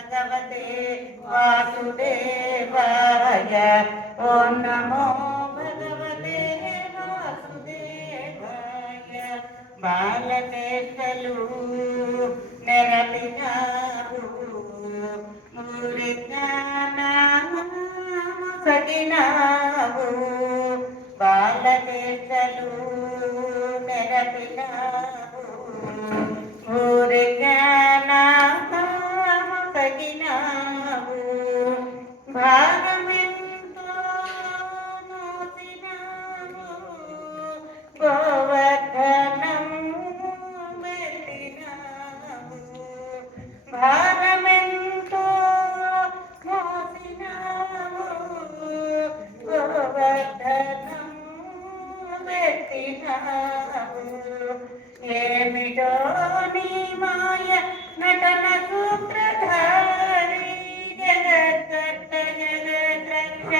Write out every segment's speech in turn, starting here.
भगवते वासुदेवाय ओम नमो भगवते वासुदेवाय बालकेशलु नेरपिनारु मूरि ज्ञानामु सगिनावु बालकेशलु नेरपिनारु मूरि ज्ञानामु సగినావు భాగమెంతో మోసినావు గోవర్ధనం వెళ్ళినావు భాగమెంతో మోసినావు గోవర్ధనం వెళ్ళినావు ఏమిటో నీ మాయ నటన సూత్రధారి జగద్గత జగద్రక్ష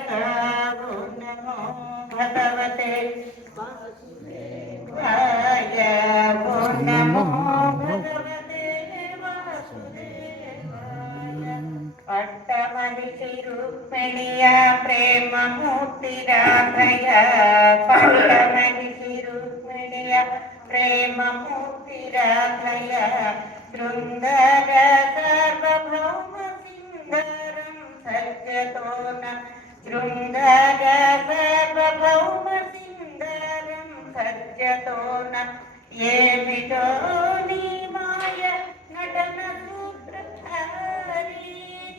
జగదూద్ధారకావు నమో భగవతే వాసుదేవాయ ఓం నమో భగవతే వాసుదేవాయ పట్టమహిషి రుక్మిణియ ప్రేమమూర్తి రాఘయ పట్టమహిషి రుక్మిణియ ప్రేమమూర్తి రాఘయ శృంగార సార్వభౌమ సింగారం సజ్జతోన శృంగార సార్వభౌమ సింగారం సజ్జతోన ఏమిటో నీ మాయ నటన సూత్రధారి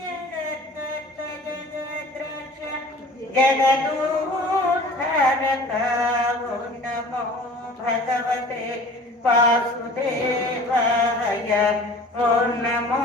జగద్గత జగద్రక్ష జగదూద్ధారకావు నమో భగవతే వాసుదేవాయ ఓం నమో